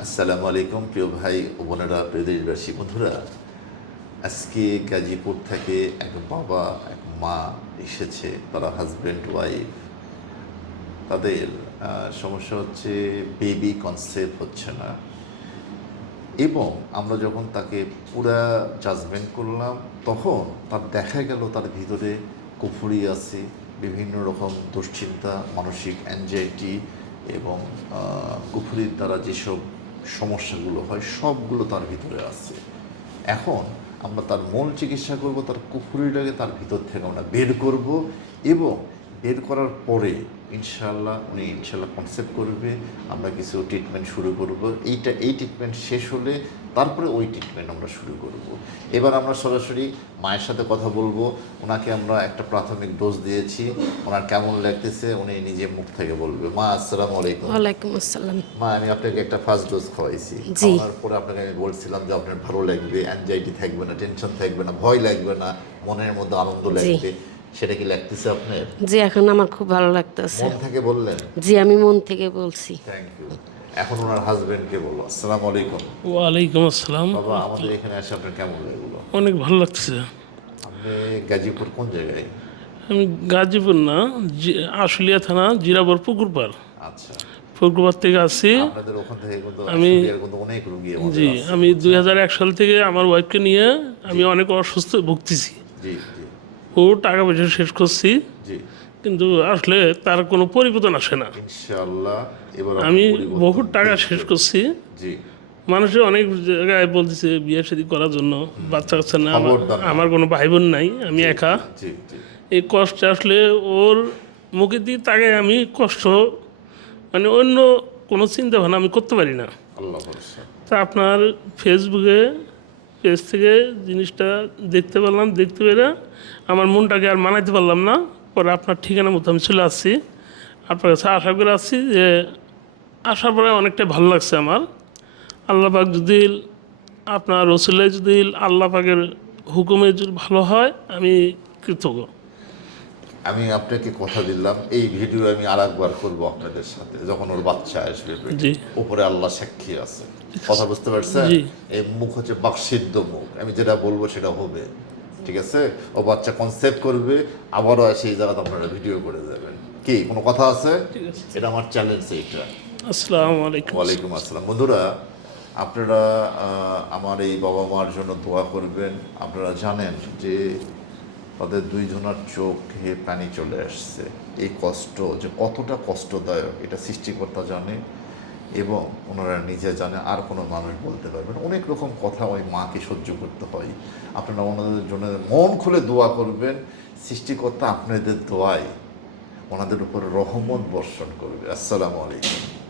আসসালামু আলাইকুম, প্রিয় ভাই ও বোনেরা, প্রিয় দেশবাসী, বন্ধুরা। আজকে গাজীপুর থেকে এক বাবা, এক মা এসেছে, তারা হাজব্যান্ড ওয়াইফ তাদের সমস্যা হচ্ছে বেবি কনসেপ্ট হচ্ছে না। এবং আমরা যখন তাকে পুরা জাজমেন্ট করলাম, তখন তার দেখা গেল তার ভিতরে কুফুরি আছে, বিভিন্ন রকম দুশ্চিন্তা, মানসিক অ্যাংজাইটি এবং কুফুরির দ্বারা যেসব সমস্যাগুলো হয়, সবগুলো তার ভিতরে আছে। এখন আমরা তার মন চিকিৎসা করব, তার কুফুরিটাকে তার ভিতর থেকে আমরা বের করব এবং বের করার পরে ইনশাল্লাহ উনি ইনশাল্লাহ কনসেপ্ট করবে আমরা কিছু ট্রিটমেন্ট শুরু করব। এইটা এই ট্রিটমেন্ট শেষ হলে তারপরে ওই ট্রিটমেন্ট আমরা শুরু করব। এবার আমরা সরাসরি মায়ের সাথে কথা বলব। ওনাকে আমরা একটা প্রাথমিক ডোজ দিয়েছি। ওনার কেমন লাগতেছে উনি নিজে মুখ থেকে বলবে। মা আসসালামু আলাইকুম। ওয়ালাইকুম আসসালাম। মা আমি আপনাকে একটা ফার্স্ট ডোজ খাওয়াইছি। জি। খাওয়ানোর পরে আপনাকে আমি বলছিলাম যে আপনার ভালো লাগবে অ্যাংজাইটি থাকবে না টেনশন থাকবে না ভয় লাগবে না মনের মধ্যে আনন্দ লাগবে। সেটা কি লাগতেছে আপনার? জি এখন আমার খুব ভালো লাগতেছে। মন থেকে বললেন? জি আমি মন থেকে বলছি। থ্যাংক ইউ এখন ওনার হাজবেন্ডকে বলো আসসালামু আলাইকুম। ওয়ালাইকুম আসসালাম। বাবা আমাদের এখানে এসে আপনার কেমন লাগল অনেক ভালো লাগতেছে। আপনি গাজীপুর কোন জায়গায়? আমি গাজীপুর না আশুলিয়া থানা জিরাবর পুকুরপার আচ্ছা। পুকুরপার থেকে আসছি। আপনাদের ওখান থেকে কিন্তু আমি- আশুলিয়ার কিন্তু অনেক রুগী আমাদের জি আমি দুই সাল থেকে আমার ওয়াইফকে নিয়ে আমি অনেক অসুস্থ ভুগতেছি। জি। ও টাকা পয়সা শেষ করছি। কিন্তু আসলে তার কোনো পরিবর্তন আসে না। আমি বহুত টাকা শেষ করছি। মানুষে অনেক জায়গায় বলতেছে বিয়ে শাদী করার জন্য। বাচ্চা কাচ্চা না আমার- কোনো ভাই বোন নাই আমি একা। এই কষ্ট আসলে ওর মুখে দিয়ে তাকে আমি কষ্ট মানে অন্য কোনো চিন্তা ভাবনা আমি করতে পারি না। তা আপনার ফেসবুকে পেজ থেকে জিনিসটা দেখতে পারলাম, দেখতে পেরে আমার মনটাকে আর মানাইতে পারলাম না। পরে আপনার ঠিকানা মতো আমি চলে আসছি। আপনার কাছে আশা করে আসছি যে আসার পরে অনেকটাই ভালো লাগছে আমার। আল্লাহ পাক যদি আপনার রসুলে যদি আল্লাহ পাকের হুকুমে যদি ভালো হয়, আমি কৃতজ্ঞ। আমি আপনাকে কথা দিলাম এই ভিডিও আমি আর একবার করব আপনাদের সাথে যখন ওর বাচ্চা আসবে। উপরে আল্লাহ সাক্ষী আছে। কথা বুঝতে পারছেন? এই মুখ হচ্ছে বাকসিদ্ধ মুখ। আমি যেটা বলব সেটা হবে। ঠিক আছে? ও বাচ্চা কনসেপ্ট করবে আবারও এসে এই জায়গাতে আপনারা ভিডিও করে যাবেন কি কোনো কথা আছে? এটা আমার চ্যালেঞ্জ এইটা। আসসালামু আলাইকুম। ওয়ালাইকুম আসসালাম। বন্ধুরা আপনারা আমার এই বাবা মার জন্য দোয়া করবেন। আপনারা জানেন যে তাদের দুইজনার চোখে পানি চলে আসছে। এই কষ্ট যে কতটা কষ্টদায়ক, এটা সৃষ্টিকর্তা জানে এবং ওনারা নিজে জানে, আর কোনো মানুষ বলতে পারবেন অনেক রকম কথা ওই মাকে সহ্য করতে হয়। আপনারা ওনাদের জন্য মন খুলে দোয়া করবেন, সৃষ্টিকর্তা আপনাদের দোয়ায় ওনাদের উপর রহমত বর্ষণ করবে। আসসালামু আলাইকুম।